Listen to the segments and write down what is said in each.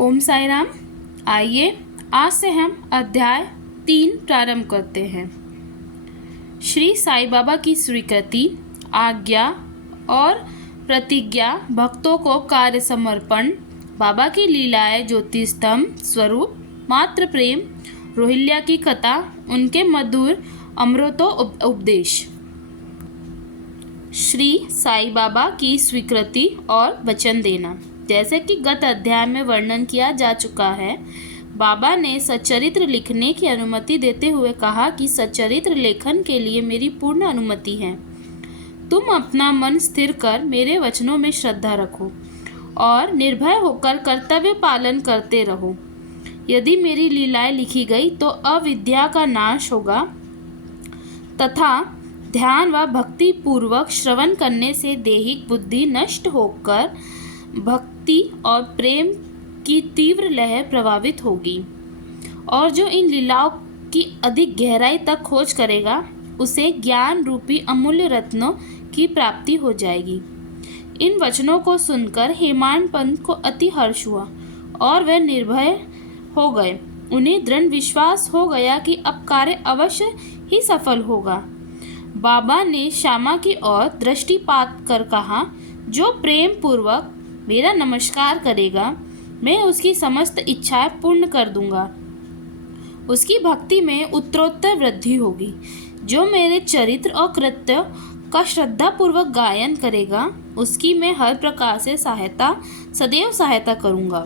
ओम साई राम। आइए आज से हम अध्याय 3 प्रारंभ करते हैं। श्री साई बाबा की स्वीकृति, आज्ञा और प्रतिज्ञा, भक्तों को कार्य समर्पण, बाबा की लीलाएं, ज्योति स्तंभ स्वरूप, मात्र प्रेम, रोहिल्या की कथा, उनके मधुर अमृतो उपदेश। श्री साई बाबा की स्वीकृति और वचन देना। जैसे कि गत अध्याय में वर्णन किया जा चुका है, बाबा ने सच्चरित्र लिखने की अनुमति देते हुए कहा कि सच्चरित्र लेखन के लिए मेरी पूर्ण अनुमति है। तुम अपना मन स्थिर कर मेरे वचनों में श्रद्धा रखो और निर्भय होकर कर्तव्य पालन करते रहो। यदि मेरी लीलाएं लिखी गई तो अविद्या का नाश होगा तथा ध्यान व भक्ति पूर्वक श्रवण करने से दैहिक बुद्धि नष्ट होकर भक्ति और प्रेम की तीव्र लहर प्रभावित होगी, और जो इन लीलाओं की अधिक गहराई तक खोज करेगा उसे ज्ञान रूपी अमूल्य रत्नों की प्राप्ति हो जाएगी। इन वचनों को सुनकर हेमांत पंत को अति हर्ष हुआ और वे निर्भय हो गए। उन्हें दृढ़ विश्वास हो गया कि अब कार्य अवश्य ही सफल होगा। बाबा ने श्यामा की ओर दृष्टिपात कर कहा, जो प्रेम पूर्वक मेरा नमस्कार करेगा मैं उसकी समस्त इच्छाएं पूर्ण कर दूंगा। उसकी भक्ति में उत्तरोत्तर वृद्धि होगी। जो मेरे चरित्र और कृत्य का श्रद्धापूर्वक गायन करेगा उसकी मैं हर प्रकार से सदैव सहायता करूंगा।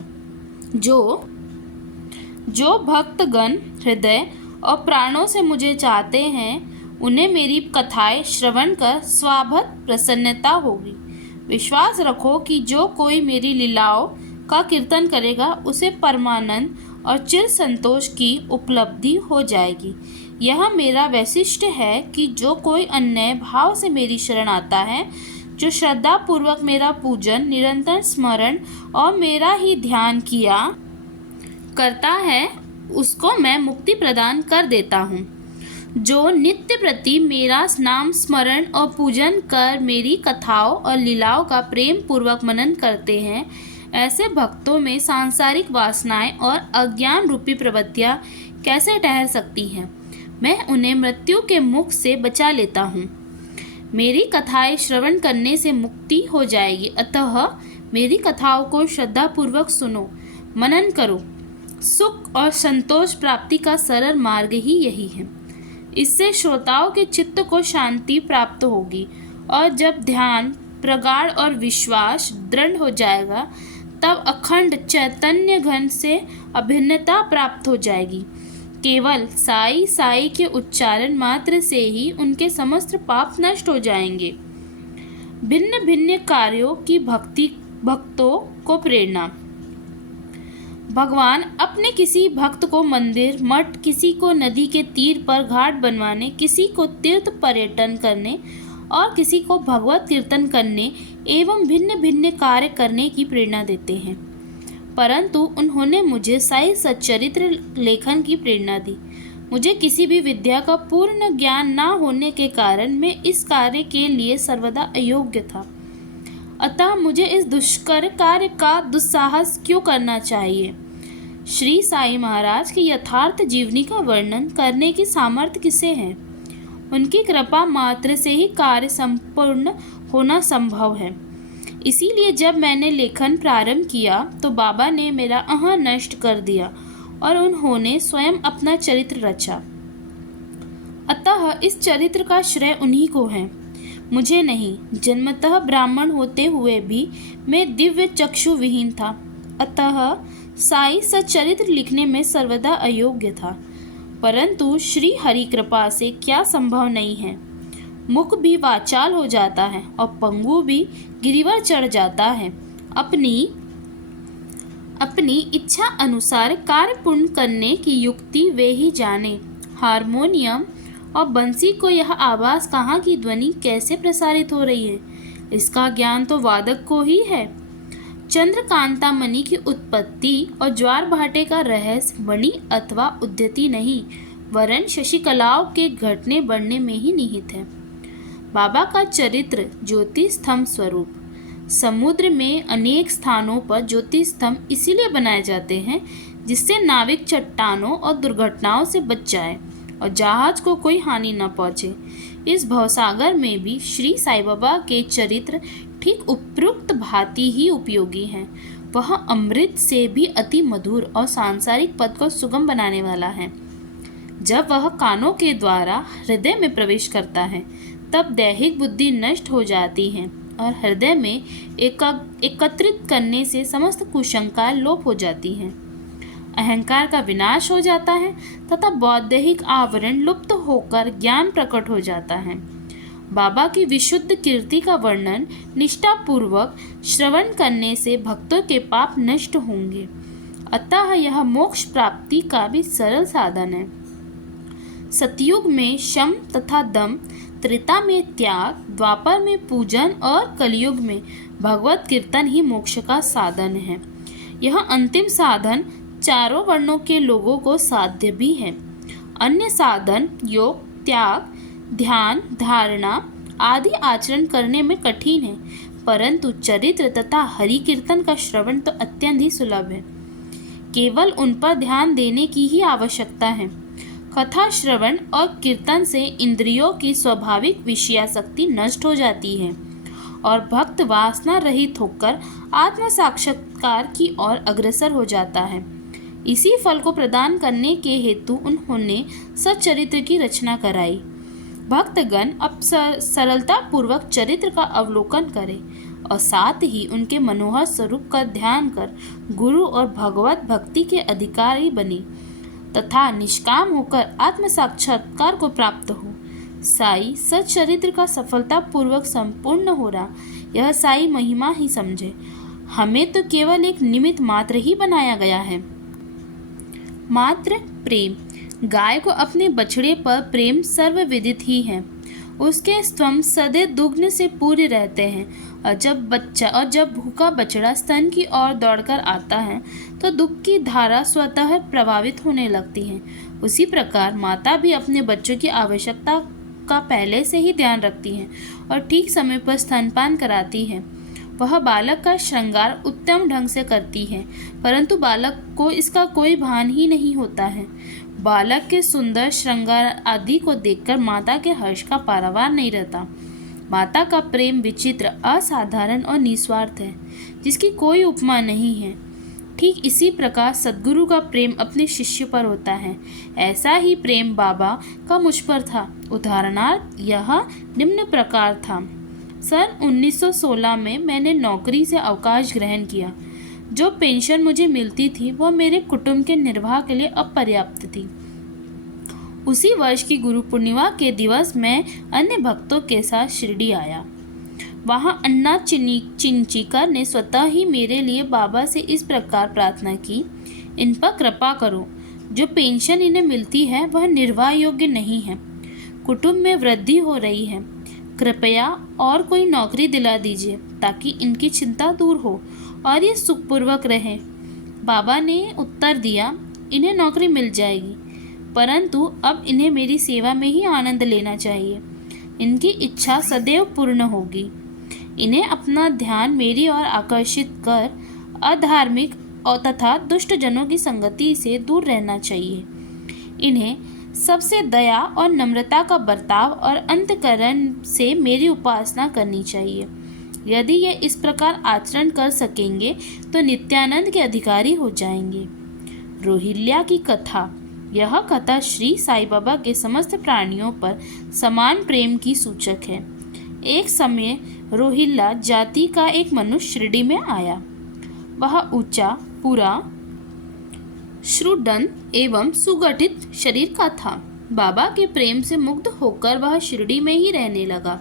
जो भक्तगण हृदय और प्राणों से मुझे चाहते हैं उन्हें मेरी कथाएं श्रवण कर स्वाभाविक प्रसन्नता होगी। विश्वास रखो कि जो कोई मेरी लीलाओं का कीर्तन करेगा उसे परमानंद और चिर संतोष की उपलब्धि हो जाएगी। यह मेरा वैशिष्ट्य है कि जो कोई अन्य भाव से मेरी शरण आता है, जो श्रद्धा पूर्वक मेरा पूजन, निरंतर स्मरण और मेरा ही ध्यान किया करता है, उसको मैं मुक्ति प्रदान कर देता हूँ। जो नित्य प्रति मेरा नाम स्मरण और पूजन कर मेरी कथाओं और लीलाओं का प्रेम पूर्वक मनन करते हैं, ऐसे भक्तों में सांसारिक वासनाएं और अज्ञान रूपी प्रवृत्तियां कैसे ठहर सकती हैं। मैं उन्हें मृत्यु के मुख से बचा लेता हूँ। मेरी कथाएं श्रवण करने से मुक्ति हो जाएगी। अतः मेरी कथाओं को श्रद्धापूर्वक सुनो, मनन करो। सुख और संतोष प्राप्ति का सरल मार्ग ही यही है। इससे श्रोताओं के चित्त को शांति प्राप्त होगी, और जब ध्यान प्रगाढ़ और विश्वास दृढ़ हो जाएगा तब अखंड चैतन्य घन से अभिन्नता प्राप्त हो जाएगी। केवल साई साई के उच्चारण मात्र से ही उनके समस्त पाप नष्ट हो जाएंगे। भिन्न भिन्न कार्यों की भक्तों को प्रेरणा। भगवान अपने किसी भक्त को मंदिर, मठ, किसी को नदी के तीर पर घाट बनवाने, किसी को तीर्थ पर्यटन करने और किसी को भगवत कीर्तन करने एवं भिन्न भिन्न कार्य करने की प्रेरणा देते हैं। परंतु उन्होंने मुझे साई सच्चरित्र लेखन की प्रेरणा दी। मुझे किसी भी विद्या का पूर्ण ज्ञान न होने के कारण मैं इस कार्य के लिए सर्वदा अयोग्य था। अतः मुझे इस दुष्कर कार्य का दुस्साहस क्यों करना चाहिए। श्री साई महाराज की यथार्थ जीवनी का वर्णन करने की सामर्थ्य किसे है। उनकी कृपा मात्र से ही कार्य संपूर्ण होना संभव है। इसीलिए जब मैंने लेखन प्रारंभ किया तो बाबा ने मेरा अह नष्ट कर दिया और उन्होंने स्वयं अपना चरित्र रचा। अतः इस चरित्र का श्रेय उन्हीं को है, मुझे नहीं। जन्मतः ब्राह्मण होते हुए भी मैं दिव्य चक्षु विहीन था। अतः साई सच्चरित्र लिखने में सर्वदा अयोग्य था। परंतु श्री हरि कृपा से क्या संभव नहीं है। मुख भी वाचाल हो जाता है और पंगु भी गिरिवर चढ़ जाता है। अपनी इच्छा अनुसार कार्य पूर्ण करने की युक्ति वे ही जाने। हारमोनियम और बंसी को यह आवाज़ कहाँ की ध्वनि कैसे प्रसारित हो रही है, इसका ज्ञान तो वादक को ही है। चंद्रकांता मणि की उत्पत्ति और ज्वार भाटे का रहस्य मणि अथवा उद्यति नहीं, वरन शशिकलाओं के घटने बढ़ने में ही निहित है। बाबा का चरित्र ज्योति स्तंभ स्वरूप। समुद्र में अनेक स्थानों पर ज्योति स्तंभ इसीलिए बनाए जाते हैं जिससे नाविक चट्टानों और दुर्घटनाओं से बच जाए और जहाज को कोई हानि न पहुंचे। इस भवसागर में भी श्री साईं बाबा के चरित्र ठीक उपयुक्त भांति ही उपयोगी हैं। वह अमृत से भी अति मधुर और सांसारिक पद को सुगम बनाने वाला है। जब वह कानों के द्वारा हृदय में प्रवेश करता है तब दैहिक बुद्धि नष्ट हो जाती है और हृदय में एकत्रित करने से समस्त कुशंकाएं लोप हो जाती हैं। अहंकार का विनाश हो जाता है तथा बौद्धिक आवरण लुप्त होकर ज्ञान प्रकट हो जाता है। बाबा की विशुद्ध कीर्ति का वर्णन निष्ठापूर्वक श्रवण करने से भक्तों के पाप नष्ट होंगे। अतः यह मोक्ष प्राप्ति का भी सरल साधन है। सतयुग में शम तथा दम, त्रेता में त्याग, द्वापर में पूजन और कलयुग में भगवत कीर्तन ही मोक्ष का साधन है। यह अंतिम साधन चारों वर्णों के लोगों को साध्य भी है। अन्य साधन योग, त्याग, ध्यान, धारणा आदि आचरण करने में कठिन है, परंतु चरित्र तथा हरि कीर्तन का श्रवण तो अत्यंत ही सुलभ है। केवल उन पर ध्यान देने की ही आवश्यकता है। कथा श्रवण और कीर्तन से इंद्रियों की स्वाभाविक विषयासक्ति नष्ट हो जाती है और भक्त वासना रहित होकर आत्म साक्षात्कार की ओर अग्रसर हो जाता है। इसी फल को प्रदान करने के हेतु उन्होंने सच्चरित्र की रचना कराई। भक्तगण अब सरलता पूर्वक चरित्र का अवलोकन करें और साथ ही उनके मनोहर स्वरूप का ध्यान कर गुरु और भगवत भक्ति के अधिकारी बने तथा निष्काम होकर आत्म साक्षात्कार को प्राप्त हो। साई सच्चरित्र का सफलता पूर्वक संपूर्ण हो रहा, यह साई महिमा ही समझे। हमें तो केवल एक निमित्त मात्र ही बनाया गया है। मात्र प्रेम। गाय को अपने बछड़े पर प्रेम सर्वविदित ही है। उसके स्तंभ सदैव दुग्ध से पूरे रहते हैं और जब भूखा बछड़ा स्तन की ओर दौड़कर आता है तो दुख की धारा स्वतः प्रभावित होने लगती है। उसी प्रकार माता भी अपने बच्चों की आवश्यकता का पहले से ही ध्यान रखती है और ठीक समय पर स्तनपान कराती है। वह बालक का श्रृंगार उत्तम ढंग से करती है, परंतु बालक को इसका कोई भान ही नहीं होता है। बालक के सुंदर श्रृंगार आदि को देखकर माता के हर्ष का पारावार नहीं रहता। माता का प्रेम विचित्र, असाधारण और निस्वार्थ है, जिसकी कोई उपमा नहीं है। ठीक इसी प्रकार सद्गुरु का प्रेम अपने शिष्य पर होता है। ऐसा ही प्रेम बाबा का मुझ पर था। उदाहरणार्थ यह निम्न प्रकार था। सन 1916 में मैंने नौकरी से अवकाश ग्रहण किया। जो पेंशन मुझे मिलती थी वह मेरे कुटुंब के निर्वाह के लिए अपर्याप्त थी। उसी वर्ष की गुरु पूर्णिमा के दिवस मैं अन्य भक्तों के साथ शिरडी आया। वहाँ अन्ना चिंचिकर ने स्वतः ही मेरे लिए बाबा से इस प्रकार प्रार्थना की, इन पर कृपा करो। जो पेंशन इन्हें मिलती है वह निर्वाह योग्य नहीं है। कुटुंब में वृद्धि हो रही है। कृपया और कोई नौकरी दिला दीजिए ताकि इनकी चिंता दूर हो और ये सुखपूर्वक रहे। बाबा ने उत्तर दिया, इन्हें नौकरी मिल जाएगी, परंतु अब इन्हें मेरी सेवा में ही आनंद लेना चाहिए। इनकी इच्छा सदैव पूर्ण होगी। इन्हें अपना ध्यान मेरी ओर आकर्षित कर अधार्मिक और तथा दुष्ट जनों की संगति से दूर रहना चाहिए। इन्हें सबसे दया और नम्रता का बर्ताव और अंतःकरण से मेरी उपासना करनी चाहिए। यदि ये इस प्रकार आचरण कर सकेंगे तो नित्यानंद के अधिकारी हो जाएंगे। रोहिल्या की कथा। यह कथा श्री साईं बाबा के समस्त प्राणियों पर समान प्रेम की सूचक है। एक समय रोहिल्ला जाति का एक मनुष्य शिरडी में आया। वह ऊंचा, पूरा, श्रुदंत एवं सुगठित शरीर का था। बाबा के प्रेम से मुग्ध होकर वह शिरडी में ही रहने लगा।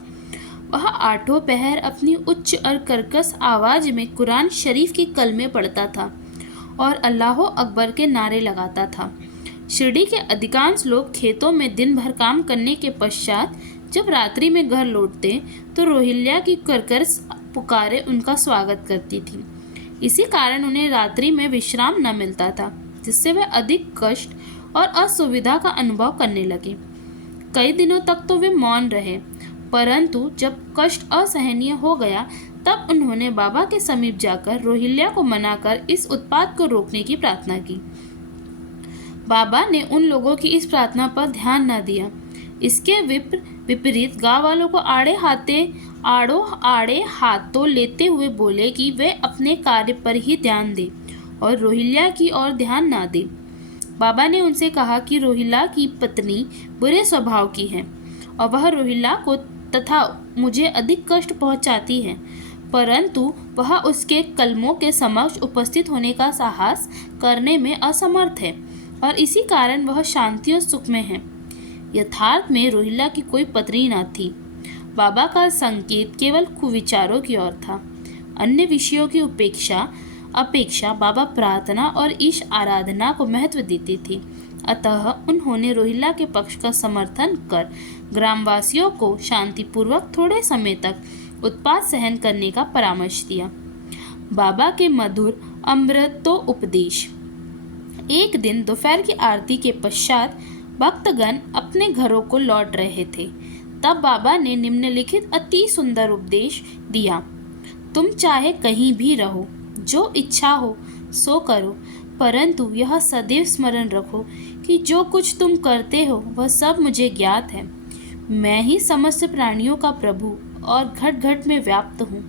वह आठों पहर अपनी उच्च और कर्कश आवाज में कुरान शरीफ की कलमे पढ़ता था और अल्लाहो अकबर के नारे लगाता था। शिरडी के अधिकांश लोग खेतों में दिन भर काम करने के पश्चात जब रात्रि में घर लौटते तो रोहिल्या की कर्कश पुकारे उनका स्वागत करती थी। इसी कारण उन्हें रात्रि में विश्राम न मिलता था, जिससे वे अधिक कष्ट और असुविधा का अनुभव करने लगे। कई दिनों तक तो वे मौन रहे, परंतु जब कष्ट असहनीय हो गया तब उन्होंने बाबा के समीप जाकर रोहिल्या को मनाकर इस उत्पात को रोकने की प्रार्थना की। बाबा ने उन लोगों की इस प्रार्थना पर ध्यान न दिया। इसके विपरीत गांव वालों को आड़े हाथों लेते हुए बोले कि वे अपने कार्य पर ही ध्यान दें और रोहिल्या की ओर ध्यान ना दें। बाबा ने उनसे कहा कि रोहिल्या की पत्नी बुरे स्वभाव की है और वह रोहिल्या को तथा मुझे अधिक कष्ट पहुंचाती है, परंतु वह उसके कलमों के समक्ष उपस्थित होने का साहस करने में असमर्थ है और इसी कारण वह शांति और सुख में है। यथार्थ में रोहिल्या की कोई पत्नी न थी। बाबा का संकेत केवल कुविचारों की ओर था। अन्य विषयों की अपेक्षा बाबा प्रार्थना और ईश आराधना को महत्व देती थी। अतः उन्होंने रोहिल्या के पक्ष का समर्थन कर ग्रामवासियों को शांतिपूर्वक थोड़े समय तक उत्पात सहन करने का परामर्श दिया। बाबा के मधुर अमृतोपदेश। एक दिन दोपहर की आरती के पश्चात भक्तगण अपने घरों को लौट रहे थे। तब बाबा ने निम्नलिखित अति सुंदर उपदेश दिया। तुम चाहे कहीं भी रहो, जो इच्छा हो सो करो, परंतु यह सदैव स्मरण रखो कि जो कुछ तुम करते हो वह सब मुझे ज्ञात है। मैं ही समस्त प्राणियों का प्रभु और घट घट में व्याप्त हूँ।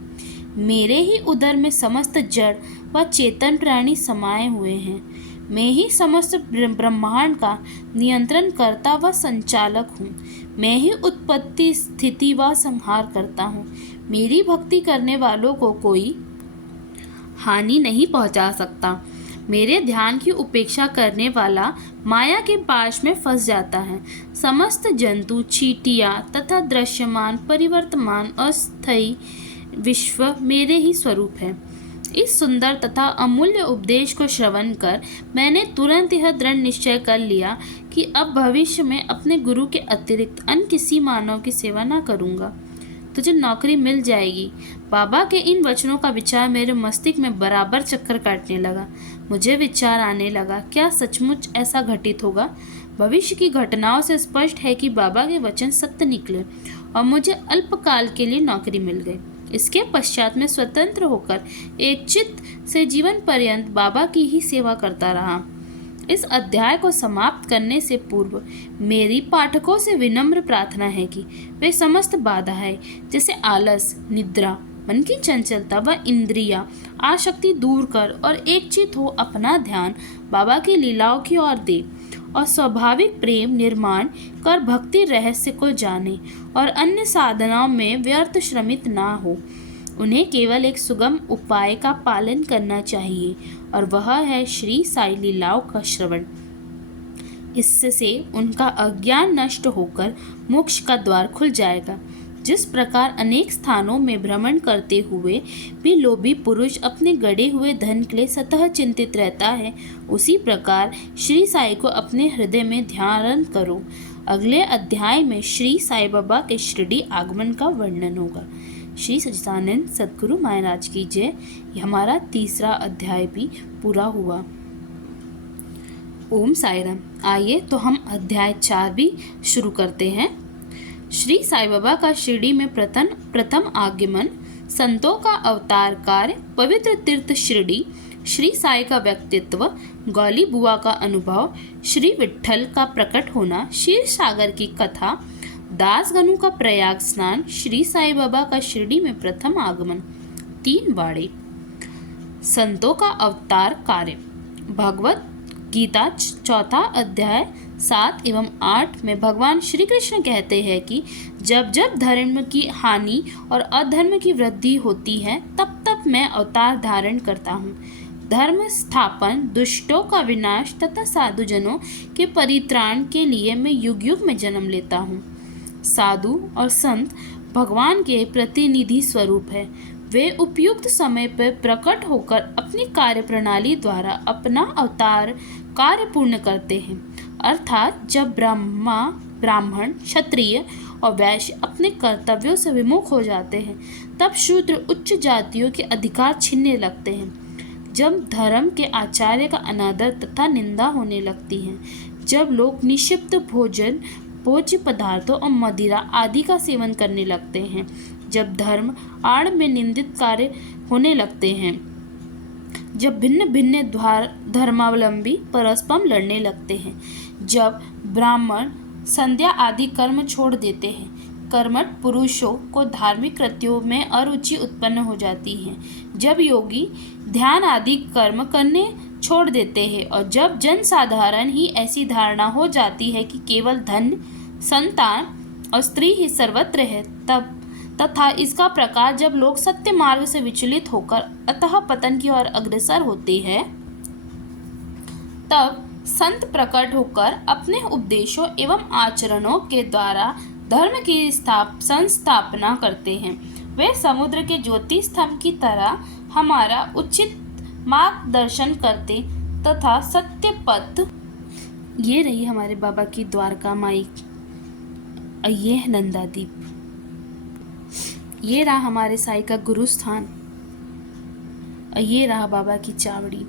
मेरे ही उदर में समस्त जड़ व चेतन प्राणी समाये हुए हैं। मैं ही समस्त ब्रह्मांड का नियंत्रण करता व संचालक हूँ। मैं ही उत्पत्ति, स्थिति व संहार करता हूँ। मेरी भक्ति करने वालों को कोई हानि नहीं पहुँचा सकता। मेरे ध्यान की उपेक्षा करने वाला माया के पाश में फंस जाता है। समस्त जंतु, चींटियाँ तथा दृश्यमान, परिवर्तमान, अस्थायी विश्व मेरे ही स्वरूप है। इस सुंदर तथा अमूल्य उपदेश को श्रवण कर मैंने तुरंत यह दृढ़ निश्चय कर लिया कि अब भविष्य में अपने गुरु के अतिरिक्त अन्य किसी मानव की सेवा न करूँगा। तुझे नौकरी मिल जाएगी। बाबा के इन वचनों का विचार मेरे मस्तिष्क में बराबर चक्कर काटने लगा। मुझे विचार आने लगा, क्या सचमुच ऐसा घटित होगा? भविष्य की घटनाओं से स्पष्ट है कि बाबा के वचन सत्य निकले और मुझे अल्पकाल के लिए नौकरी मिल गई। इसके पश्चात मैं स्वतंत्र होकर एक चित्त से जीवन पर्यंत बाबा की ही सेवा करता रहा। इस अध्याय को समाप्त करने से पूर्व मेरी पाठकों से विनम्र प्रार्थना है कि वे समस्त बाधाएं जैसे आलस, निद्रा, मन की चंचलता व इंद्रिया आसक्ति दूर कर और एक चित्त हो अपना ध्यान बाबा की लीलाओं की ओर दे और स्वाभाविक प्रेम निर्माण कर भक्ति रहस्य को जाने और अन्य साधनाओं में व्यर्थ श्रमित ना हो। उन्हें केवल एक सुगम उपाय का पालन करना चाहिए और वह है श्री साई लीलाओं का श्रवण। इससे उनका अज्ञान नष्ट होकर मोक्ष का द्वार खुल जाएगा। जिस प्रकार अनेक स्थानों में भ्रमण करते हुए भी लोभी पुरुष अपने गड़े हुए धन के लिए सतह चिंतित रहता है, उसी प्रकार श्री साई को अपने हृदय में ध्यान करो। अगले अध्याय में श्री साई बाबा के शिरडी आगमन का वर्णन होगा। श्री सच्चिदानंद सद्गुरु महाराज की जय। हमारा तीसरा अध्याय भी पूरा हुआ। ओम साई राम। आइए तो हम अध्याय 4 भी शुरू करते हैं। श्री साई बाबा का शिरडी में प्रथम आगमन, संतों का अवतार कार्य, पवित्र तीर्थ शिरडी, श्री साई का व्यक्तित्व, गौली बुआ का अनुभव, श्री विट्ठल का प्रकट होना, क्षीर सागर की कथा, दासगणु का प्रयाग स्नान, श्री साई बाबा का शिरडी में प्रथम आगमन, 3 वाड़े, संतों का अवतार कार्य। भगवत गीता 4 अध्याय 7 एवं 8 में भगवान श्री कृष्ण कहते हैं कि जब जब धर्म की हानि और अधर्म की वृद्धि होती है तब तब मैं अवतार धारण करता हूँ। धर्म स्थापन, दुष्टों का विनाश तथा साधुजनों के परित्राण के लिए मैं युग युग में जन्म लेता हूँ। साधु और संत भगवान के प्रतिनिधि स्वरूप है। वे उपयुक्त समय पर प्रकट होकर अपनी कार्य प्रणाली द्वारा अपना अवतार कार्य पूर्ण करते हैं। अर्थात जब ब्राह्मण, क्षत्रिय और वैश्य अपने कर्तव्यों से विमुख हो जाते हैं, तब शूद्र उच्च जातियों के अधिकार छीनने लगते हैं। जब धर्म के आचार्य का अनादर तथा निंदा होने लगती है, जब लोग निक्षिप्त भोजन, भोज्य पदार्थों और मदिरा आदि का सेवन करने लगते हैं, जब धर्म आड़ में निंदित कार्य होने लगते हैं, जब भिन्न भिन्न धर्मावलंबी परस्पर लड़ने लगते हैं, जब ब्राह्मण संध्या आदि कर्म छोड़ देते हैं, कर्मठ पुरुषों को धार्मिक कृत्यों में अरुचि उत्पन्न हो जाती है, जब योगी ध्यान आदि कर्म करने छोड़ देते हैं और जब जन साधारण ही ऐसी धारणा हो जाती है कि केवल धन, संतान और स्त्री ही सर्वत्र है, तब तथा इसका प्रकार जब लोग सत्य मार्ग से विचलित होकर अतः पतन की ओर अग्रसर होते हैं, तब संत प्रकट होकर अपने उपदेशों एवं आचरणों के द्वारा धर्म की संस्थापना करते हैं। वे समुद्र के ज्योति स्तंभ की तरह हमारा उचित मार्गदर्शन करते तथा सत्य पथ। ये रही हमारे बाबा की द्वारका माई, ये है नंदादीप, ये रहा हमारे साई का गुरु स्थान, और ये रहा बाबा की चावड़ी।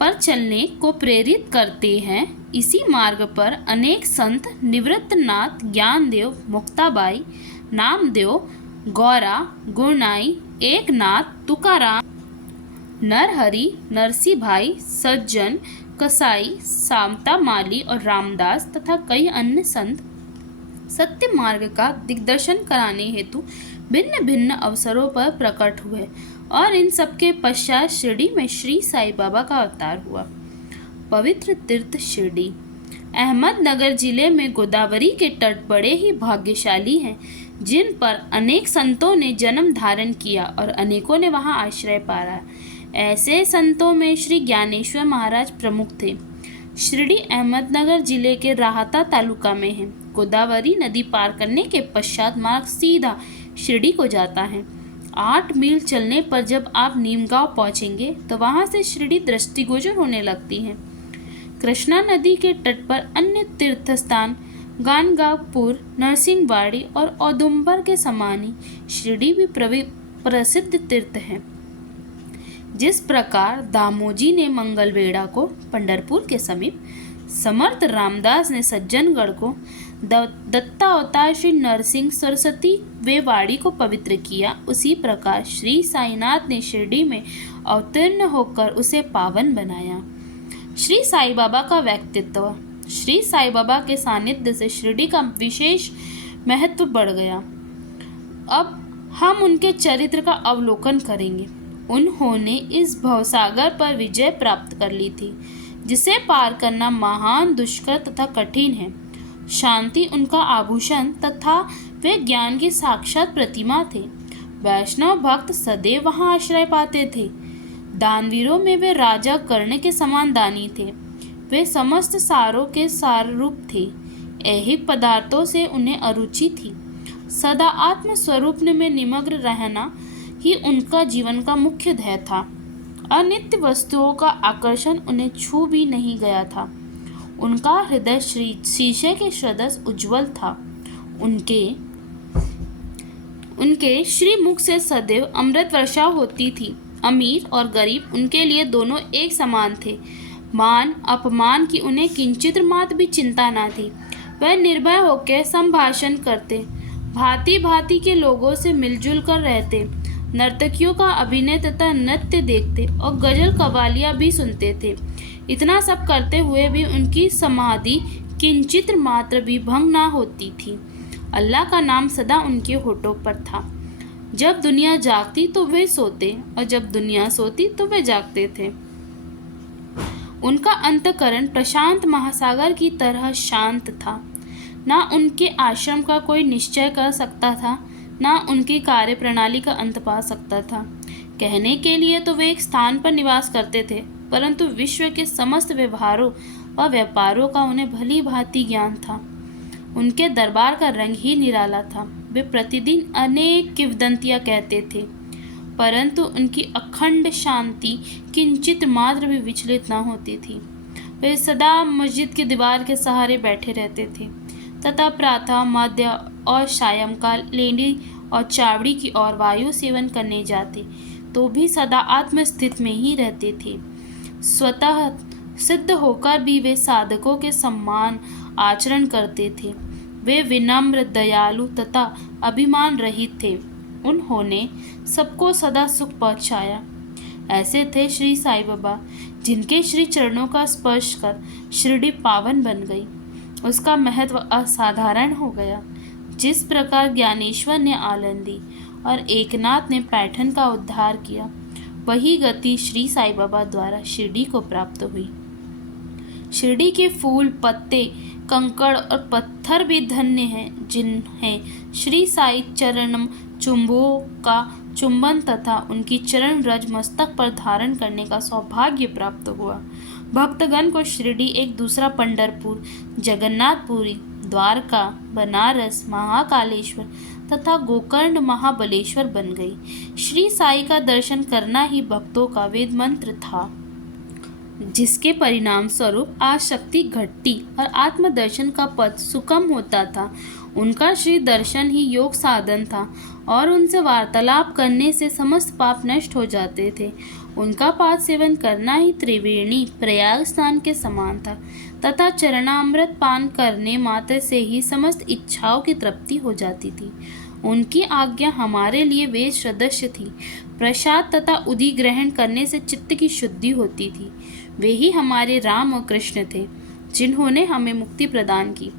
पर चलने को प्रेरित करते हैं। इसी मार्ग पर अनेक संत निवृत्तनाथ, ज्ञानदेव, मुक्ताबाई, नामदेव, गौरा, गुरनाई, एकनाथ, तुकाराम, नरहरि, नरसी भाई, सज्जन, कसाई, सामता माली और रामदास तथा कई अन्य संत सत्य मार्ग का दिग्दर्शन कराने हेतु भिन्न भिन्न अवसरों पर प्रकट हुए और इन सबके पश्चात शिरडी में श्री साई बाबा का अवतार हुआ। पवित्र तीर्थ शिरडी अहमदनगर जिले में गोदावरी के तट बड़े ही भाग्यशाली हैं, जिन पर अनेक संतों ने जन्म धारण किया और अनेकों ने वहां आश्रय पाया। ऐसे संतों में श्री ज्ञानेश्वर महाराज प्रमुख थे। शिरडी अहमदनगर जिले के राहता तालुका में है। गोदावरी नदी पार करने के पश्चात मार्ग सीधा शिरडी को जाता है। 8 मील चलने पर जब आप नीमगांव पहुंचेंगे तो वहां से शिरडी दृष्टिगोचर होने लगती है। कृष्णा नदी के तट पर अन्य तीर्थ स्थान गानगापुर, नरसिंहवाड़ी और औदुंबर के समान ही शिरडी भी प्रसिद्ध तीर्थ है। जिस प्रकार दामोजी ने मंगलवेढ़ा को पंढरपुर के समीप, समर्थ रामदास ने सज्जनगढ़ को, दत्तावतार श्री नरसिंह सरस्वती वे वाड़ी को पवित्र किया, उसी प्रकार श्री साईनाथ ने शिरडी में अवतीर्ण होकर उसे पावन बनाया। श्री साई बाबा का व्यक्तित्व। श्री साई बाबा के सानिध्य से शिरडी का विशेष महत्व बढ़ गया। अब हम उनके चरित्र का अवलोकन करेंगे। उन्होंने इस भवसागर पर विजय प्राप्त कर ली थी, जिसे पार करना महान, दुष्कर तथा कठिन है। शांति उनका आभूषण तथा वे ज्ञान की साक्षात प्रतिमा थे। वैष्णव भक्त सदैव वहां आश्रय पाते थे। दानवीरों में वे राजा कर्ण के समान दानी थे। वे समस्त सारों के सार रूप थे। ऐहिक पदार्थों से उन्हें अरुचि थी। सदा आत्म स्वरूप में निमग्न रहना ही उनका जीवन का मुख्य ध्येय था। अनित्य वस्तुओं का आकर्षण उन्हें छू भी नहीं गया था। उनका हृदय शीशे के सदृश उज्जवल था। उनके श्रीमुख से सदैव अमृत वर्षा होती थी। अमीर और गरीब उनके लिए दोनों एक समान थे। मान अपमान की उन्हें किंचित मात्र भी चिंता न थी। वह निर्भय होकर संभाषण करते, भांति भांति के लोगों से मिलजुल कर रहते, नर्तकियों का अभिनय तथा नृत्य देखते और गजल कवालियाँ भी सुनते थे। इतना सब करते हुए भी उनकी समाधि किंचित मात्र भी भंग न होती थी। अल्लाह का नाम सदा उनके होठों पर था। जब दुनिया जागती तो वे सोते और जब दुनिया सोती तो वे जागते थे। उनका अंतःकरण प्रशांत महासागर की तरह शांत था। ना उनके आश्रम का कोई निश्चय कर सकता था, ना उनकी कार्य प्रणाली का अंत पा सकता था। कहने के लिए तो वे एक स्थान पर निवास करते थे, परंतु विश्व के समस्त व्यवहारों व व्यापारों का उन्हें भली भांति ज्ञान था। उनके दरबार का रंग ही निराला था। वे प्रतिदिन अनेक किंवदंतियां कहते थे, परंतु उनकी अखंड शांति किंचित मात्र भी विचलित न होती थी। वे सदा मस्जिद की दीवार के सहारे बैठे रहते थे तथा प्रातः, मध्य और सायंकाल लेंडी और चावड़ी की ओर वायु सेवन करने जाते तो भी सदा आत्मस्थित में ही रहते थे। स्वतः सिद्ध होकर भी वे साधकों के सम्मान आचरण करते थे। वे विनम्र, दयालु तथा अभिमान रहित थे। उन्होंने सबको सदा सुख पहुंचाया। ऐसे थे श्री साईं बाबा, जिनके श्री चरणों का स्पर्श कर शिरडी पावन बन गई। उसका महत्व असाधारण हो गया। जिस प्रकार ज्ञानेश्वर ने आलंदी और एकनाथ ने पैठन का उद्धार किया, वही गति श्री साईं बाबा द्वारा शिरडी को प्राप्त हुई। शिरडी के फूल, पत्ते, कंकड़ और पत्थर भी धन्य हैं, जिन्हें श्री साई चरणम चुंबों का चुंबन तथा उनकी चरण रज मस्तक पर धारण करने का सौभाग्य प्राप्त हुआ। भक्तगण को शिरडी एक दूसरा पंढरपुर, जगन्नाथपुरी, द्वारका, बनारस, महाकालेश्वर तथा गोकर्ण महाबलेश्वर बन गई। श्री साई का दर्शन करना ही भक्तों का वेद मंत्र था, जिसके परिणाम स्वरूप आसक्ति घटती और आत्मदर्शन का पथ सुगम होता था। उनका श्री दर्शन ही योग साधन था और उनसे वार्तालाप करने से समस्त पाप नष्ट हो जाते थे। उनका पाद सेवन करना ही त्रिवेणी प्रयाग स्नान के समान था तथा चरणामृत पान करने मात्र से ही समस्त इच्छाओं की तृप्ति हो जाती थी। उनकी आज्ञा हमारे लिए वेद सदृश्य थी। प्रसाद तथा उदी ग्रहण करने से चित्त की शुद्धि होती थी। वे ही हमारे राम और कृष्ण थे, जिन्होंने हमें मुक्ति प्रदान की।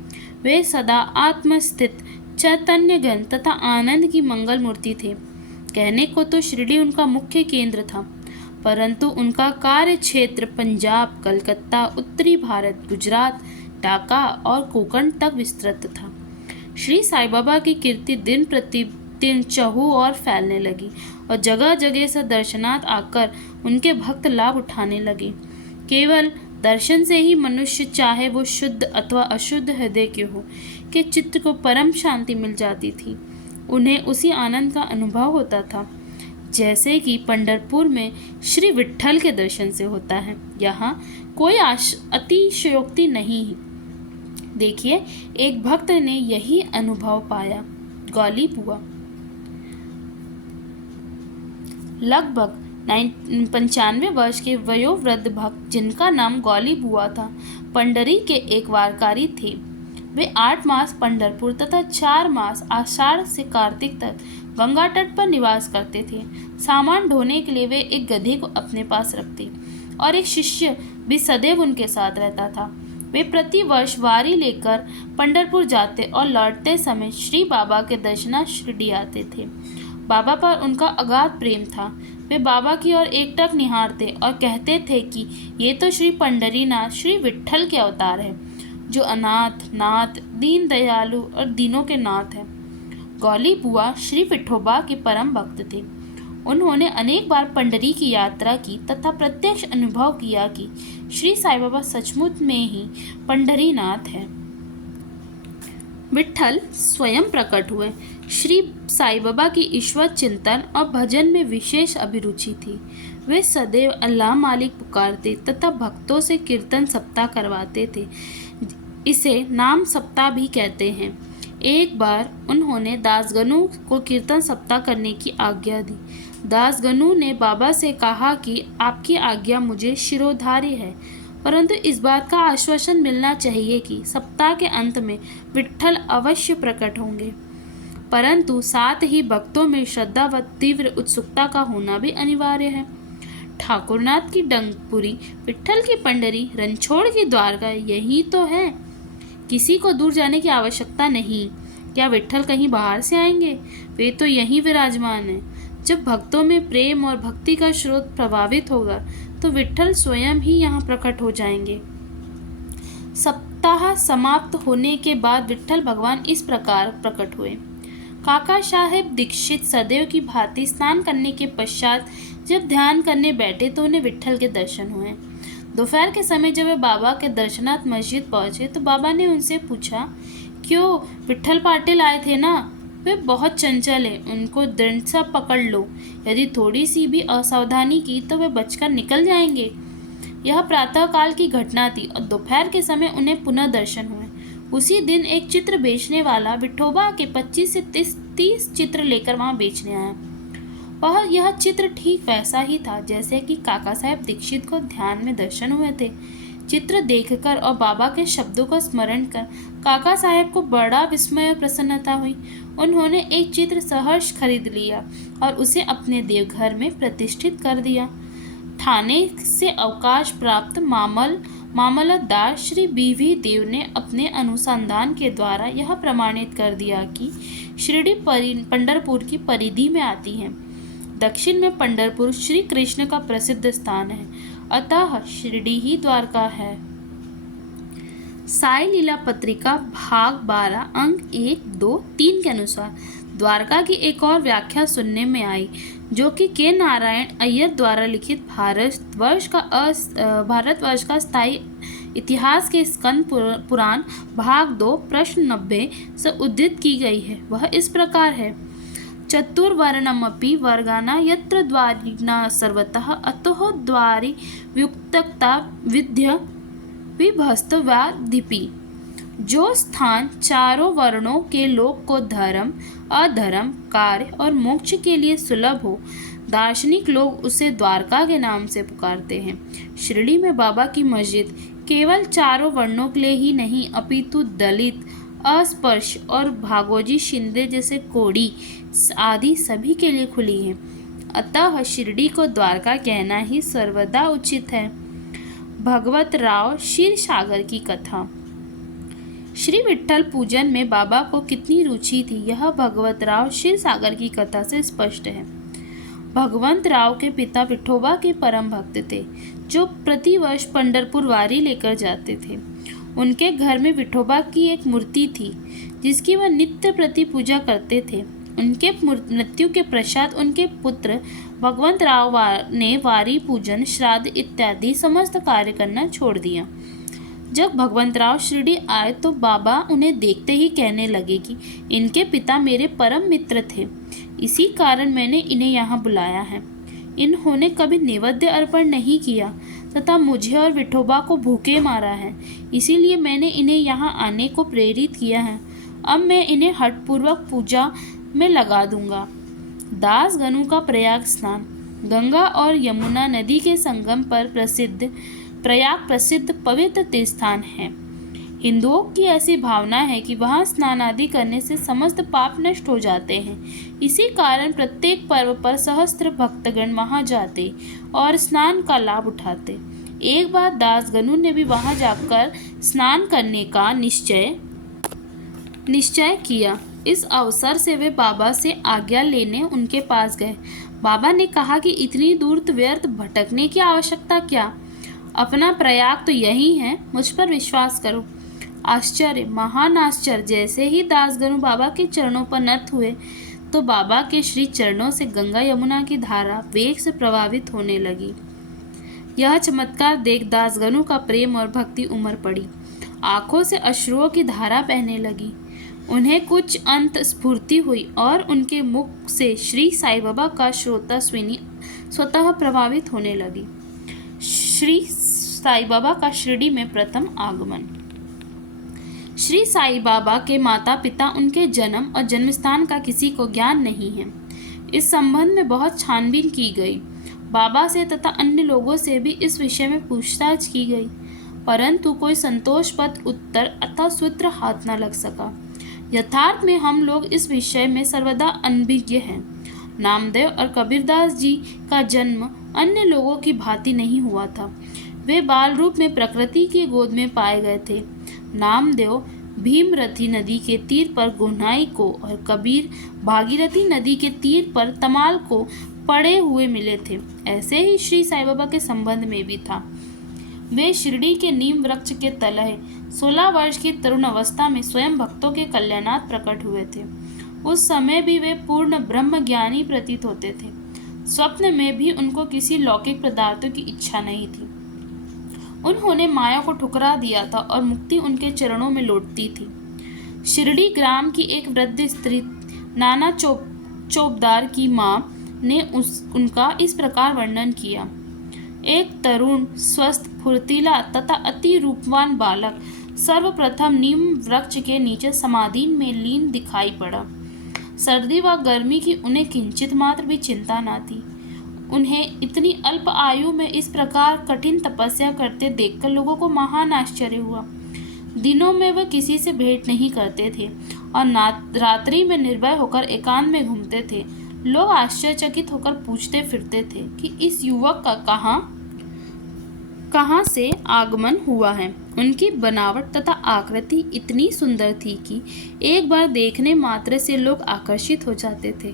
वे सदा आत्मस्थित चैतन्य घन तथा आनंद की मंगल मूर्ति थे। कहने को तो शिरडी उनका मुख्य केंद्र था, परंतु उनका कार्य क्षेत्र पंजाब, कलकत्ता, उत्तरी भारत, गुजरात, ढाका और कोंकण तक विस्तृत था। श्री साईं बाबा की कीर्ति दिन प्रतिदिन चहु और फैलने लगी और जगह जगह से दर्शनार्थ आकर उनके भक्त लाभ उठाने लगे। केवल दर्शन से ही मनुष्य, चाहे वो शुद्ध अथवा अशुद्ध हृदय के हो, के चित्त को परम शांति मिल जाती थी। उन्हें उसी आनंद का अनुभव होता था जैसे कि पंढरपुर में श्री विट्ठल के दर्शन से होता है। यहाँ कोई अतिशयोक्ति नहीं है। देखिए, एक भक्त ने यही अनुभव पाया। गौली बुआ लगभग 95 वर्ष के वयोवृद्ध भक्त, जिनका नाम गौली बुआ था, पंडरी के एक वारकारी थे। वे 8 मास पंढरपुर तथा 4 मास आषाढ़ से कार्तिक तक गंगा तट पर निवास करते थे। सामान ढोने के लिए वे एक गधे को अपने पास रखते और एक शिष्य भी सदैव उनके साथ रहता था। वे प्रति वर्ष वारी लेकर पंढरपुर जाते और लौटते समय श्री बाबा के दर्शनार्थ शिरडी आते थे। बाबा पर उनका अगाध प्रेम था। वे बाबा की ओर एकटक निहारते और कहते थे कि ये तो श्री पंढरीनाथ, श्री विट्ठल के अवतार है, जो अनाथ, नाथ, दीन दयालु और दीनों के नाथ है। गौली बुआ श्री विठोबा के परम भक्त थे। उन्होंने अनेक बार पंडरी की यात्रा की तथा प्रत्यक्ष अनुभव किया कि श्री साईं बाबा सचमुच में ही पंढरीनाथ है। विट्ठल स्वयं प्रकट हुए। श्री साईं बाबा की ईश्वर चिंतन और भजन में विशेष अभिरुचि थी। वे सदैव अल्लाह मालिक पुकारते तथा भक्तों से कीर्तन सप्ताह करवाते थे। इसे नाम सप्ताह भी कहते हैं। एक बार उन्होंने दासगणों को कीर्तन सप्ताह करने की आज्ञा दी। दासगणों ने बाबा से कहा कि आपकी आज्ञा मुझे शिरोधार्य है, परंतु इस बात का आश्वासन मिलना चाहिए कि सप्ताह के अंत में विट्ठल अवश्य प्रकट होंगे। परंतु साथ ही भक्तों में श्रद्धा व तीव्र उत्सुकता का होना भी अनिवार्य है। ठाकुरनाथ की डंकपुरी, विट्ठल की पंडरी, रणछोड़ की द्वारका, यही तो है। किसी को दूर जाने की आवश्यकता नहीं। क्या विट्ठल कहीं बाहर से आएंगे? वे तो यहीं विराजमान हैं। जब भक्तों में प्रेम और भक्ति का स्रोत प्रभावित होगा तो विट्ठल स्वयं ही यहाँ प्रकट हो जाएंगे। सप्ताह समाप्त होने के बाद विट्ठल भगवान इस प्रकार प्रकट हुए। काका साहेब दीक्षित सदैव की भांति स्नान करने के पश्चात जब ध्यान करने बैठे तो उन्हें विट्ठल के दर्शन हुए। दोपहर के समय जब वे बाबा के दर्शनार्थ मस्जिद पहुंचे तो बाबा ने उनसे पूछा, क्यों विट्ठल पाटिल आए थे ना? वे बहुत चंचल हैं, उनको दृढ़ सा पकड़ लो। यदि थोड़ी सी भी असावधानी की तो वे बचकर निकल जाएंगे। यह प्रातःकाल की घटना थी और दोपहर के समय उन्हें पुनः दर्शन हुए। उसी दिन एक चित्र बेचने वाला विठोबा के 25 से 30 चित्र लेकर वहां बेचने आया। वह यह चित्र ठीक वैसा ही था जैसे कि काका साहेब दीक्षित को ध्यान में दर्शन हुए थे। चित्र देखकर और बाबा के शब्दों का स्मरण कर काका साहब को बड़ा विस्मय और प्रसन्नता हुई। उन्होंने एक चित्र सहर्ष खरीद लिया और उसे अपने देवघर में प्रतिष्ठित कर दिया। थाने से अवकाश प्राप्त मामलतदार श्री बीवी देव ने अपने अनुसंधान के द्वारा यह प्रमाणित कर दिया कि शिरडी पंढरपुर की परिधि में आती है। दक्षिण में पंढरपुर श्री कृष्ण का प्रसिद्ध स्थान है, अतः शिरडी ही द्वारका है। साई लीला पत्रिका भाग 12 अंक 1, 2, 3 के अनुसार द्वारका की एक और व्याख्या सुनने में आई, जो कि के नारायण अय्यर द्वारा लिखित भारतवर्ष का स्थायी इतिहास के स्कंद पुराण भाग 2 प्रश्न 90 से उद्धृत की गई है। वह इस प्रकार है: चतुर्वर्णमपि वर्गाना यत्र द्वारिणा सर्वतः अतः द्वारि व्युक्तता विद्य विभस्तवाधिपि। जो स्थान चारों वर्णों के लोग को धर्म, अधर्म, कार्य और मोक्ष के लिए सुलभ हो, दार्शनिक लोग उसे द्वारका के नाम से पुकारते हैं। शिरडी में बाबा की मस्जिद केवल चारों वर्णों के लिए ही नहीं, अपितु दलित, अस्पृश और भागोजी शिंदे जैसे कोड़ी आदि सभी के लिए खुली है। अतः शिरडी को द्वारका कहना ही सर्वदा उचित है। भगवत राव क्षीरसागर की कथा। श्री विट्ठल पूजन में बाबा को कितनी रुचि थी, यह भगवत राव क्षीरसागर की कथा से स्पष्ट है। भगवंत राव के पिता विठोबा के परम भक्त थे, जो प्रतिवर्ष पंढरपुर वारी लेकर जाते थे। उनके घर में विठोबा की एक मूर्ति थी, जिसकी वह नित्य प्रति पूजा करते थे। उनके मृत्यु के पश्चात उनके पुत्र भगवंत राव ने वारी, पूजन, श्राद्ध इत्यादि समस्त कार्य करना छोड़ दिया। जब भगवंत राव शिरडी आए तो बाबा उन्हें देखते ही कहने लगे कि इनके पिता मेरे परम मित्र थे, इसी कारण मैंने इन्हें यहाँ बुलाया है। इन्होंने कभी नैवेद्य अर्पण नहीं किया तथा मुझे और विठोबा को भूखे मारा है, इसीलिए मैंने इन्हें यहाँ आने को प्रेरित किया है। अब मैं इन्हें हठपूर्वक पूजा में लगा दूंगा। दास गनु का प्रयाग स्नान। गंगा और यमुना नदी के संगम पर प्रयाग प्रसिद्ध पवित्र तीर्थस्थान है। हिंदुओं की ऐसी भावना है कि वहां स्नान आदि करने से समस्त पाप नष्ट हो जाते हैं। इसी कारण प्रत्येक पर्व पर सहस्त्र भक्तगण वहां जाते और स्नान का लाभ उठाते। एक बार दास गनु ने भी वहां जाकर स्नान करने का निश्चय किया। इस अवसर से वे बाबा से आज्ञा लेने उनके पास गए। बाबा ने कहा कि इतनी दूर व्यर्थ भटकने की आवश्यकता क्या, अपना प्रयाग तो यही है, मुझ पर विश्वास करो। आश्चर्य, महान आश्चर्य! जैसे ही दासगनु बाबा के चरणों पर नत हुए तो बाबा के श्री चरणों से गंगा यमुना की धारा वेग से प्रभावित होने लगी। यह चमत्कार देख दासगनु का प्रेम और भक्ति उमड़ पड़ी। आंखों से अश्रुओं की धारा बहने लगी। उन्हें कुछ अंत स्फूर्ति हुई और उनके मुख से श्री साईं बाबा का श्रोता सुनी स्वतः प्रभावित होने लगी। श्री साईं बाबा का शिरडी में प्रथम आगमन। श्री साईं बाबा के माता पिता, उनके जन्म और जन्मस्थान का किसी को ज्ञान नहीं है। इस संबंध में बहुत छानबीन की गई। बाबा से तथा अन्य लोगों से भी इस विषय में पूछताछ की गई, परंतु कोई संतोषप्रद उत्तर अथवा सूत्र हाथ न लग सका। यथार्थ में हम लोग इस विषय में सर्वदा अनभिज्ञ हैं। नामदेव और कबीरदास जी का जन्म अन्य लोगों की भांति नहीं हुआ था। वे बाल रूप में प्रकृति की गोद में पाए गए थे। नामदेव भीमरथी नदी के तीर पर गुहनाई को और कबीर भागीरथी नदी के तीर पर तमाल को पड़े हुए मिले थे। ऐसे ही श्री साईं बाबा के संबंध में भी था। वे शिरडी के नीम वृक्ष के तले 16 वर्ष की तरुण अवस्था में स्वयं भक्तों के कल्याणार्थ प्रकट हुए थे। उस समय भी वे पूर्ण ब्रह्म ज्ञानी प्रतीत होते थे। स्वप्न में भी उनको किसी लौकिक पदार्थों की इच्छा नहीं थी। उन्होंने माया को ठुकरा दिया था और मुक्ति उनके चरणों में लौटती थी। शिरडी ग्राम की एक वृद्ध स्त्री नाना चौबदार की माँ ने उनका इस प्रकार वर्णन किया। एक तरुण, स्वस्थ, फुर्तीला तथा अति रूपवान बालक सर्वप्रथम नीम वृक्ष के नीचे समाधि में लीन दिखाई पड़ा। सर्दी व गर्मी की उन्हें किंचित मात्र भी चिंता न थी। उन्हें इतनी अल्प आयु में इस प्रकार कठिन तपस्या करते देखकर लोगों को महान आश्चर्य हुआ। दिनों में वह किसी से भेंट नहीं करते थे और रात्रि में निर्भय होकर एकांत में घूमते थे। लोग आश्चर्यचकित होकर पूछते फिरते थे कि इस युवक का कहाँ से आगमन हुआ है। उनकी बनावट तथा आकृति इतनी सुंदर थी कि एक बार देखने मात्र से लोग आकर्षित हो जाते थे।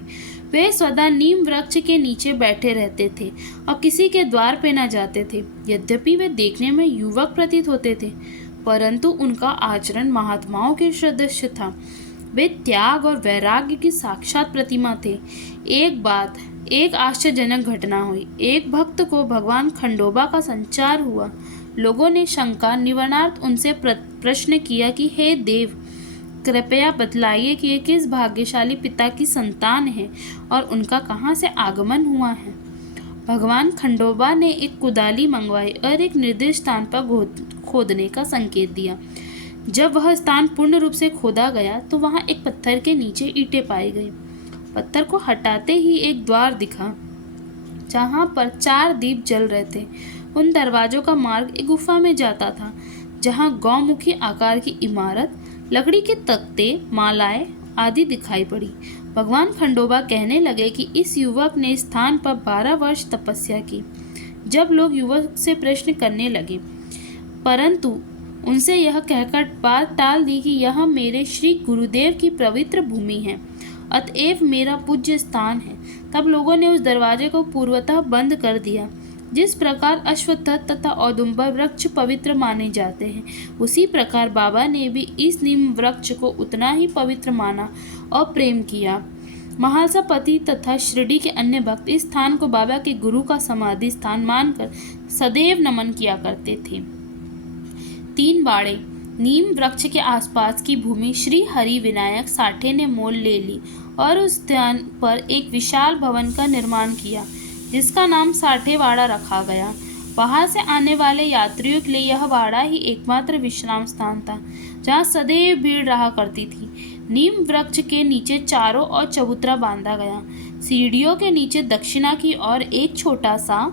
वे सदा नीम वृक्ष के नीचे बैठे रहते थे और किसी के द्वार पे न जाते थे। यद्यपि वे देखने में युवक प्रतीत होते थे, परंतु उनका आचरण महात्माओं के सदृश था। वे त्याग और वैराग्य की साक्षात प्रतिमा थे। एक आश्चर्यजनक घटना हुई। एक भक्त को भगवान खंडोबा का संचार हुआ। लोगों ने शंका निवारणार्थ उनसे प्रश्न किया कि हे देव, कृपया बतलाइए कि ये किस भाग्यशाली पिता की संतान है और उनका कहाँ से आगमन हुआ है। भगवान खंडोबा ने एक कुदाली मंगवाई और एक निर्दिष्ट स्थान पर खोदने का संकेत दिया। जब वह स्थान पूर्ण रूप से खोदा गया तो वहां एक पत्थर के नीचे ईंटें पाई गई। पत्थर को हटाते ही एक द्वार दिखा जहां पर 4 दीप जल रहे थे। उन दरवाजों का मार्ग एक गुफा में जाता था जहां गौमुखी आकार की इमारत, लकड़ी के तख्ते, मालाएं आदि दिखाई पड़ी। भगवान खंडोबा कहने लगे कि इस युवक ने स्थान पर 12 वर्ष तपस्या की। जब लोग युवक से प्रश्न करने लगे, परंतु उनसे यह कहकर बात टाल दी कि यह मेरे श्री गुरुदेव की पवित्र भूमि है, अतएव मेरा पूज्य स्थान है। तब लोगों ने उस दरवाजे को पूर्वतः बंद कर दिया। जिस प्रकार अश्वत्थ तथा औदुंबर वृक्ष पवित्र माने जाते हैं, उसी प्रकार बाबा ने भी इस नीम वृक्ष को उतना ही पवित्र माना और प्रेम किया। महासपति तथा शिरडी के अन्य भक्त इस स्थान को बाबा के गुरु का समाधि स्थान मानकर सदैव नमन किया करते थे। 3 बाड़े नीम वृक्ष के आसपास की भूमि श्री हरि विनायक साठे ने मोल ले ली और उस स्थान पर एक विशाल भवन का निर्माण किया जिसका नाम साठे वाड़ा रखा गया। बाहर से आने वाले यात्रियों के लिए यह वाड़ा ही एकमात्र विश्राम स्थान था जहाँ सदैव भीड़ रहा करती थी। नीम वृक्ष के नीचे चारों ओर चबूतरा बांधा गया। सीढ़ियों के नीचे दक्षिणा की ओर एक छोटा सा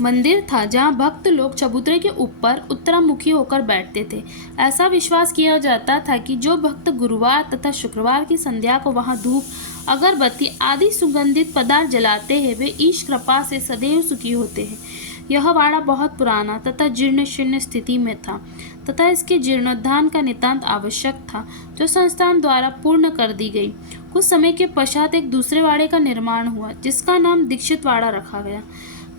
मंदिर था जहाँ भक्त लोग चबूतरे के ऊपर उत्तरामुखी होकर बैठते थे। ऐसा विश्वास किया जाता था कि जो भक्त गुरुवार तथा शुक्रवार की संध्या को वहाँ धूप, अगरबत्ती आदि सुगंधित पदार्थ जलाते हैं, वे ईश कृपा से सदैव सुखी होते हैं। यह वाड़ा बहुत पुराना तथा जीर्ण शीर्ण स्थिति में था तथा इसके जीर्णोद्धार का नितांत आवश्यक था, जो संस्थान द्वारा पूर्ण कर दी गई। कुछ समय के पश्चात एक दूसरे वाड़े का निर्माण हुआ जिसका नाम दीक्षित वाड़ा रखा गया।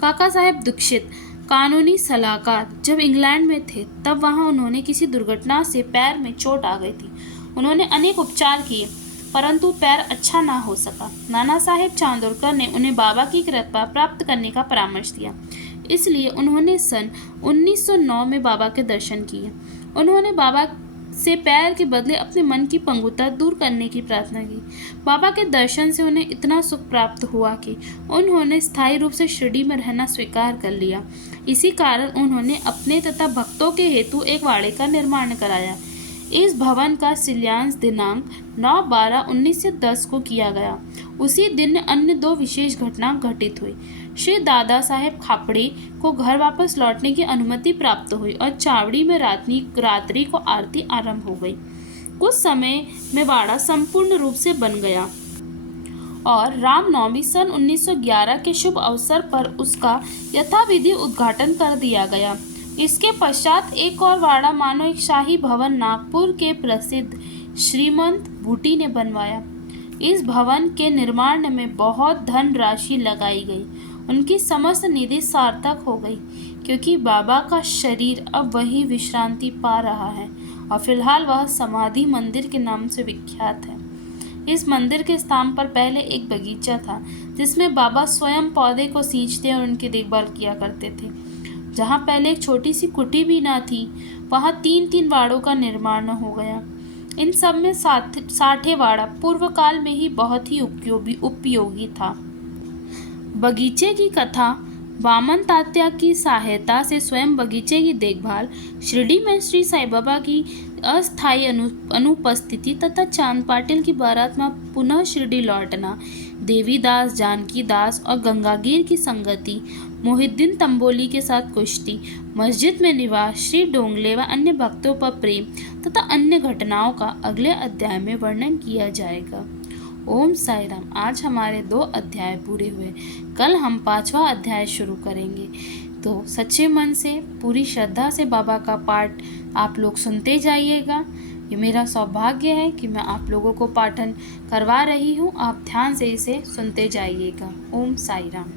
काका साहेब दीक्षित कानूनी सलाहकार जब इंग्लैंड में थे तब वहां उन्होंने किसी दुर्घटना से पैर में चोट आ गई थी। उन्होंने अनेक उपचार किए परंतु पैर अच्छा ना हो सका। नाना साहेब चांदोरकर ने उन्हें बाबा की कृपा प्राप्त करने का परामर्श दिया, इसलिए उन्होंने सन 1909 में बाबा के दर्शन किए। उन्होंने बाबा से पैर के बदले अपने मन की पंगुता दूर करने की प्रार्थना की। बाबा के दर्शन से उन्हें इतना सुख प्राप्त हुआ कि उन्होंने स्थायी रूप से शिरडी में रहना स्वीकार कर लिया। इसी कारण उन्होंने अपने तथा भक्तों के हेतु एक वाड़े का निर्माण कराया। इस भवन का शिलान्यास दिनांक 9/12/1910 को किया गया। उसी दिन अन्य 2 विशेष घटना घटित हुई। श्री दादा साहेब खापड़े को घर वापस लौटने की अनुमति प्राप्त हुई और चावड़ी में रात्रि को आरती आरंभ हो गई। कुछ समय में वाड़ा संपूर्ण रूप से बन गया और रामनवमी सन 1911 के शुभ अवसर पर उसका यथाविधि उद्घाटन कर दिया गया। इसके पश्चात एक और वाड़ा मानो एक शाही भवन नागपुर के प्रसिद्ध श्रीमंत बूटी ने बनवाया। इस भवन के निर्माण में बहुत धन राशि लगाई गई। उनकी समस्त निधि सार्थक हो गई क्योंकि बाबा का शरीर अब वहीं विश्रांति पा रहा है और फिलहाल वह समाधि मंदिर के नाम से विख्यात है। इस मंदिर के स्थान पर पहले एक बगीचा था जिसमें बाबा स्वयं पौधे को सींचते और उनकी देखभाल किया करते थे। जहाँ पहले एक छोटी सी कुटी भी ना थी, वहाँ 3-3 वाड़ों का निर्माण हो गया। इन सब में साठे वाड़ा पूर्व काल में ही बहुत ही उपयोगी था। बगीचे की कथा वामन तात्या की सहायता से स्वयं बगीचे की देखभाल, शिरडी में श्री साईं बाबा की अस्थायी अनुपस्थिति तथा चांद पाटिल की बारात में पुनः शिरडी लौटना, देवीदास, जानकी दास और गंगागीर की संगति, मोहिद्दीन तंबोली के साथ कुश्ती, मस्जिद में निवास, श्री डोंगले व अन्य भक्तों पर प्रेम तथा अन्य घटनाओं का अगले अध्याय में वर्णन किया जाएगा। ओम साई राम। आज हमारे 2 अध्याय पूरे हुए। कल हम 5वां अध्याय शुरू करेंगे। तो सच्चे मन से, पूरी श्रद्धा से बाबा का पाठ आप लोग सुनते जाइएगा। ये मेरा सौभाग्य है कि मैं आप लोगों को पाठन करवा रही हूँ। आप ध्यान से इसे सुनते जाइएगा। ओम साई राम।